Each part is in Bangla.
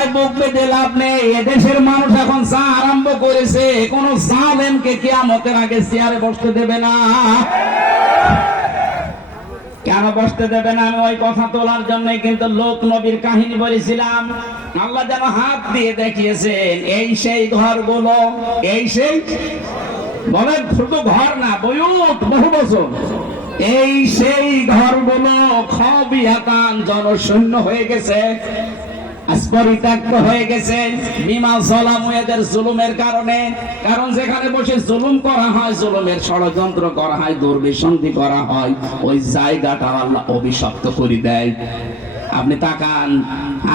কথায় বুক বেঁধে লাভ নেই। এদেশের মানুষ এখন যা আরম্ভ করেছে, কোন জালেমকে কিয়ামতের আগে চেয়ারে বসতে দেবে না। কেন বসতে দেবে না? আমি ওই কথা তোলার জন্যই কিন্তু লোক নবীর কাহিনী বলেছিলাম। আল্লাহ যেন হাত দিয়ে দেখিয়েছেন, এই সেই ঘরগুলো, এই সেই বলেন, শুধু ঘর না, বয়ুত, বহু বছর, এই সেই ঘরগুলো খাবিয়াতান, জনশূন্য হয়ে গেছে, পরিত্যক্ত হয়ে গেছে। বিমা যালামু, এদের জুলুমের কারণে। কারণ যেখানে বসে জুলুম করা হয়, জুলুমের ষড়যন্ত্র করা হয়, দুর্বিসন্ধি করা হয়, ওই জায়গাটা আল্লাহ অভিশপ্ত করে দেয়। আপনি তাকান,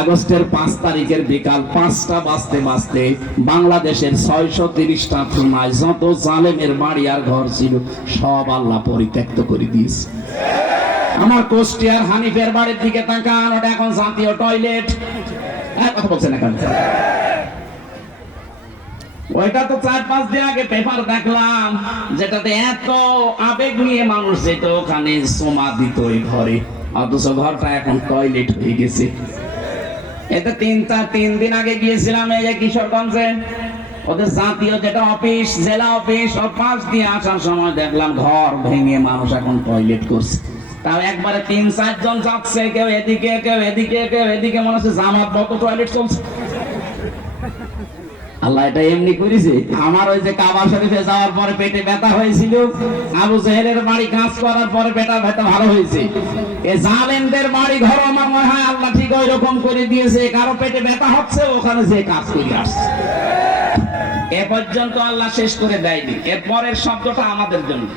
আগস্টের 5 তারিখের বিকাল 5টা বাজতে বাজতে বাংলাদেশের 630টা থানায় যত জালেমের বাড়ি আর ঘর ছিল সব আল্লাহ পরিত্যক্ত করে দিয়েছে। আমার কুষ্টিয়ার হানিফের বাড়ির দিকে তাকান, ওটা এখন জাতীয় টয়লেট। কথা বলছেন না কেন? ওইটা তো 4-5 দিন আগে পেপার দেখলাম, যেটাতে এত আবেগ নিয়ে মানুষ যেত, ওখানে সোমা দিত ওই ঘরে, অথচ ঘরটা এখন টয়লেট হয়ে গেছে। এতে 3 দিন আগে গিয়েছিলাম এই যে কিশোরগঞ্জে, ওদের জাতীয় যেটা অফিস, জেলা অফিস, সব পাশ দিয়ে আসার সময় দেখলাম ঘর ভেঙে মানুষ এখন টয়লেট করছে। তাও একবারে 3-4 জন যাচ্ছে, কেউ এদিকে কেউ এদিকে কেউ এদিকে, মনে হচ্ছে জামাত মতো টয়লেট চলছে। আল্লাহ এটা এমনি করেছে। আমার ওই যে কাবা শরীফে যাওয়ার পরে পেটে ব্যথা হয়েছিল, আবু জেহেলের বাড়ি কাজ করার পরে পেটা ব্যথা ভালো হয়েছে। এই জালেমদের বাড়ি ঘর আমার মনে হয় আল্লাহ ঠিক ওই রকম করে দিয়েছে। কারো পেটে ব্যথা হচ্ছে, ওখানে যে কাজ করে আসছে। এ পর্যন্ত আল্লাহ শেষ করে দেয়নি, এর পরের শব্দটা আমাদের জন্য।